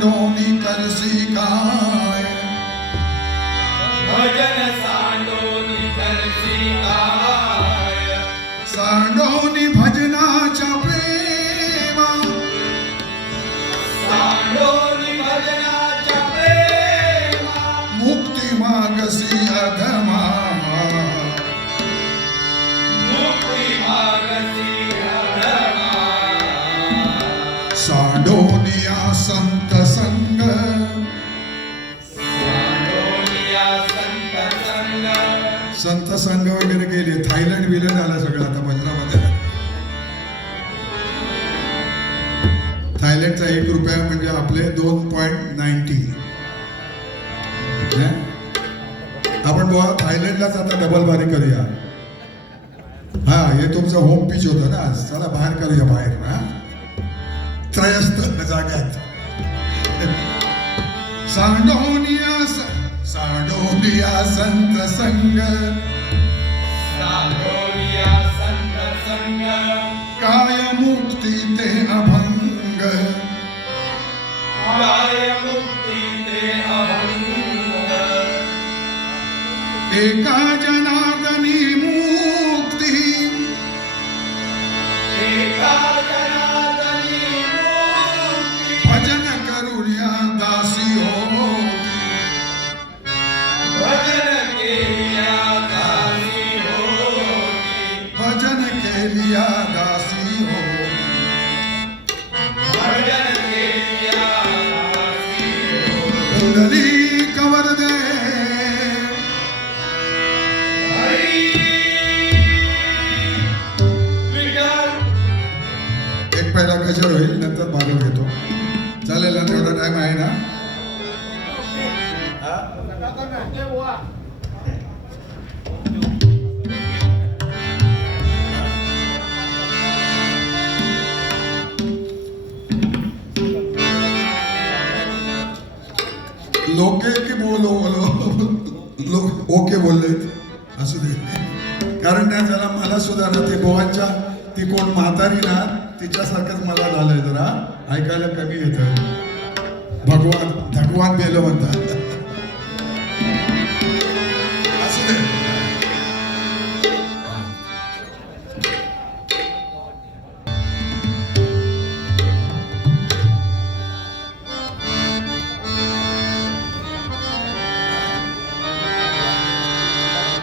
सांडोनी करसी काय, भजन सांडोनी करसी काय, सांडोनी भजनाच्या प्रेमा, सांडोनी भजनाच्या प्रेमा, मुक्ती मागसी अधमा, मुक्ती मागसी अधमा, सांडोनिया संत संग, सांडोनिया संत संग, संत संघ वगैरे गेले. थायलंड विलंड आला सगळं आता भजनामध्ये. थायलंडचा ₹1 म्हणजे आपले 2.90. आपण बुवा थायलंडलाच आता डबल बारी करूया. हा, हे तुमचं होम पिच होतं ना. चला बाहेर करूया, बाहेर ना त्रयस्थ जाग्यात. सांडोनिया सांडोनिया संत संग, सांडोनिया संत संग, काय मुक्ती ते अभंग, काय मुक्ती ते अभंग, एका जनार्दनी मुक्ती, एका जनार्दनी मुक्ती, भजन करूया दासी होती, भजन केल्या दासी होती, भजन केलिया दासी होती. भजन केल्या दासी होती. कुंडली कवर दे, हरी विठ्ठल. एक पहिला गजर होईल, नंतर भागवत घेतो. चालेल ना, तेवढा टाइम आहे ना. लोके की बोलो लोक ओके बोलले असू दे. कारण त्या जरा मला सुद्धा ना ते गोवांच्या ती कोण म्हातारी ना तिच्यासारखंच मला झालंय. जरा ऐकायला कमी येतं. भगवान बेलो म्हणतात. असू दे.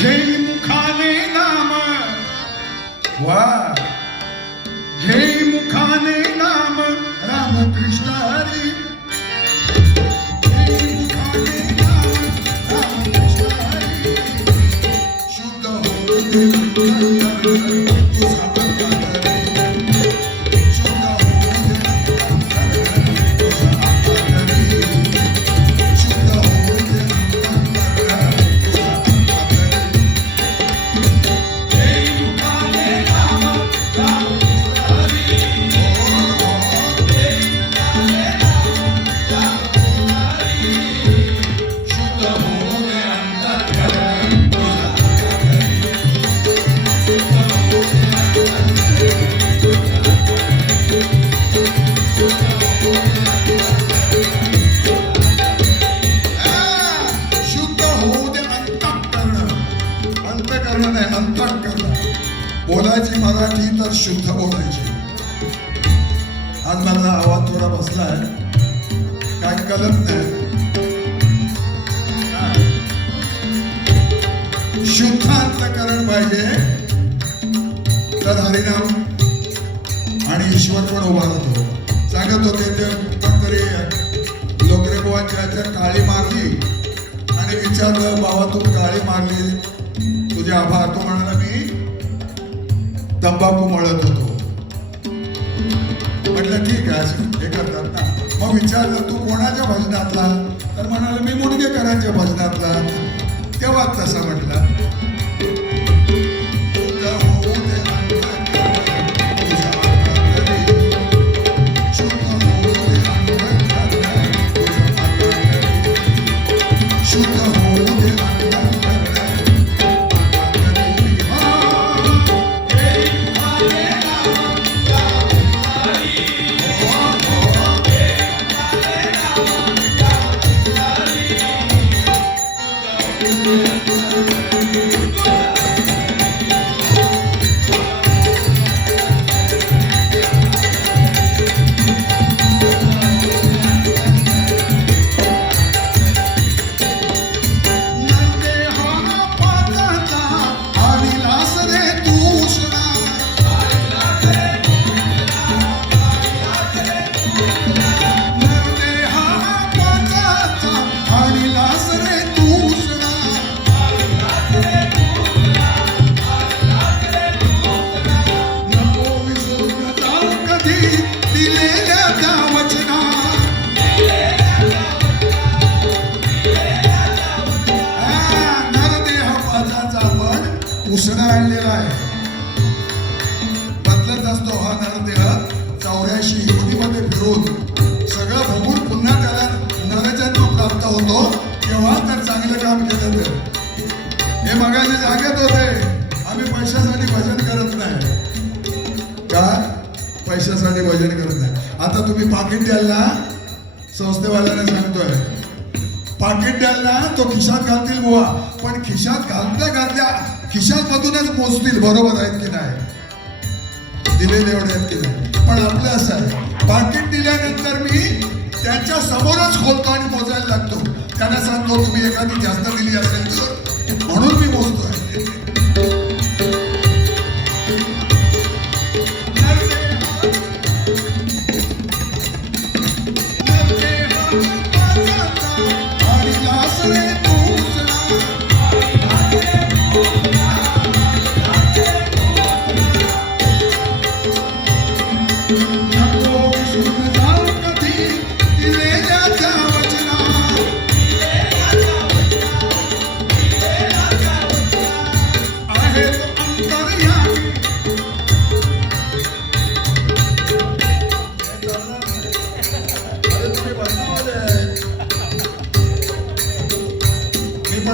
घेई मुखाने नाम, वा घेई मुखाने नाम राम कृष्ण हरी, घेई मुखाने नाम राम कृष्ण हरी, शुद्ध होऊ दे अंतःकरण तुझा अंतःकरण, शुद्ध होऊ दे अंतःकरण तुझा अंतःकरण, शुद्ध होऊ दे अंतःकरण तुझा अंतःकरण. जय मुखाने नाम राम कृष्ण हरी, जय मुखाने नाम राम कृष्ण हरी, शुद्ध होऊ दे अंतःकरण तुझा अंतःकरण, शुद्ध होऊ दे अंतःकरण तुझा अंतःकरण, शुद्ध होऊ दे शुद्ध होऊ दे अंतःकरण. अंतःकरण नाही, अंतःकरण. बोलायची मराठी तर शुद्ध बोलायची. आज माझा आवाज थोडा बसलाय, काय कळत नाही. शुद्ध अंतःकरण पाहिजे तर हरिनाम आणि ईश्वर पण उभा राहतो. सांगत होते ते कोणतरी लोकरे बुवांच्या ह्याच्यात काळी मारली आणि विचारलं, बाबा तू काळी मारली, तुझे आभार. तो म्हणाला, मी तंबाखू मळत होतो. म्हटलं ठीक आहे, असं हे करतात ना. मग विचारलं तू कोणाच्या भजनातला, तर म्हणाला मी मुंडगेकरांच्या भजनातला. तेव्हाच तसं म्हटलं. शुद्ध होऊ दे अंतःकरण तुझ्या अंतःकरी, शुद्ध होऊ दे अंतःकरण तुझ्या अंतःकरी, शुद्ध होऊ दे अंतःकरण अंतःकरी. जय मुखाने नाम राम कृष्ण हरी, जय मुखाने नाम आणलेला आहे. बदलत असतो हा नरदेह 84 योनीमध्ये फिरून सगळं भोगून पुन्हा त्याला नरजन्म प्राप्त होतो. तेव्हा तर चांगलं काम केलं तर. हे मगाशी जागेत होते, आम्ही पैशासाठी भजन करत नाही. का पैशासाठी भजन करत नाही? आता तुम्ही पाकिट द्याल ना, संस्थेवाल्याने सांगतोय, पाकिट द्याल ना, तो खिशात घालतील बुवा, पण खिशात घातल्या खिशात मधूनच मोजतील बरोबर आहेत की नाही, दिलेले एवढे आहेत की नाही. पण आपलं असं आहे, पाकिट दिल्यानंतर मी त्यांच्या समोरच खोलतो आणि मोजायला लागतो. त्यांना सांगतो तुम्ही एखादी जास्त दिली असेल तर, म्हणून मी मोजतोय.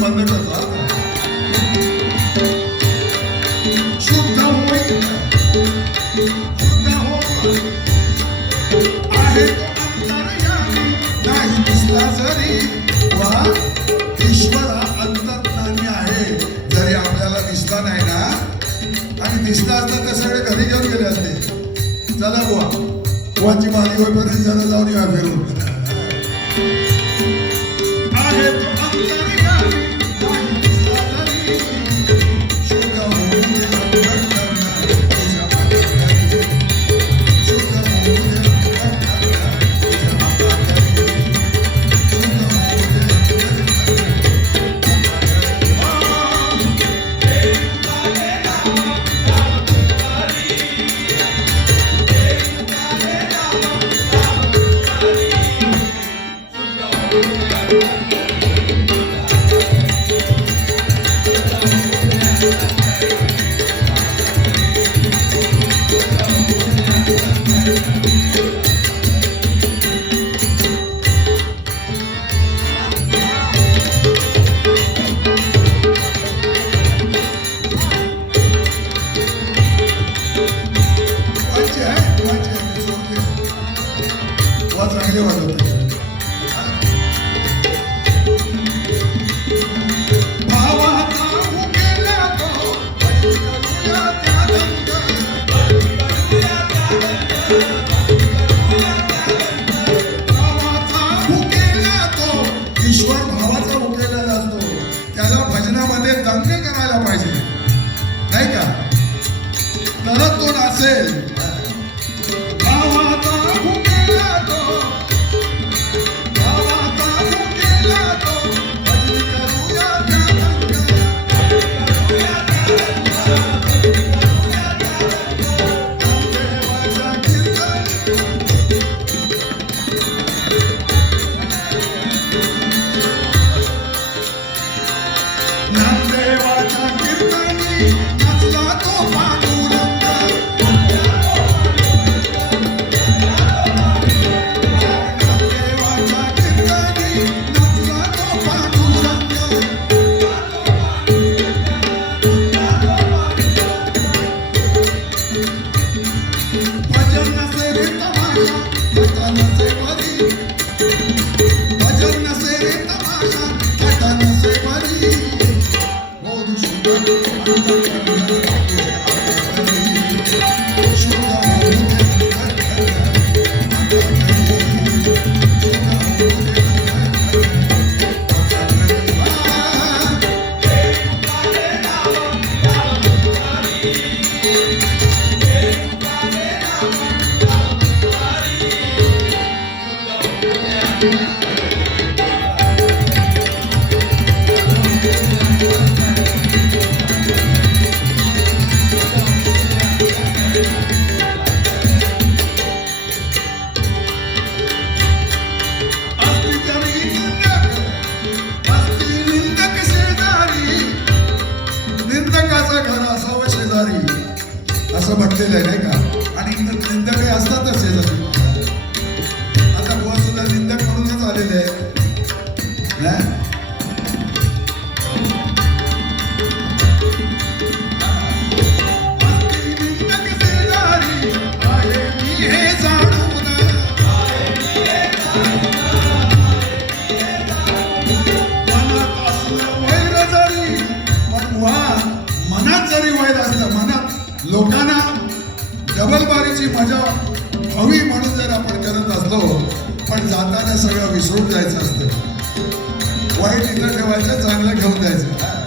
बंद करतो आता. शुद्ध होईल, शुद्ध हो आहे तो अंतर्यामी, नाही दिसला जरी वा ईश्वर हा अंतर्यामी आहे. जरी आपल्याला दिसला नाही ना, आणि दिसला असता तर सगळे घरी घेऊन गेले असते. चला बुवा, बुवाची माली होईपर्यंत जरा जाऊन या फिरून. आहे तो अंतर्यामी, चांगले वाजवत ईश्वर भावाचा भुकेलेला असतो. त्याला भजनामध्ये दंग करायला पाहिजे, नाही का? तरच तो नाचेल. भावाचा भुकेला तो, भावाचा भुकेला तो, भजन करूया त्या देवाच्या कीर्तनी. नामदेवाच्या कीर्तनी नाचला तो पांडुरंग. नामदेवाच्या कीर्तनी नाचला तो पांडुरंग. भजन नसे रे तमाशा, भजन नसे बरी. भजन नसे रे तमाशा, भजन नसे बरी. बोध शुद्ध निंदकाचा घर बनलेलं आहे नाही का. आणि निंदक हे असतातच शेजारी. आता बुवा सुद्धा निंदक म्हणूनच आलेले आहे ना. मनात जरी वैर असलं, मनात लोकांना डबल बारीची मजा हवी म्हणून जर आपण करत असलो, पण जाताना सगळं विसरून जायचं असतं. वाईट इथं ठेवायचं, चांगलं घेऊन जायचं.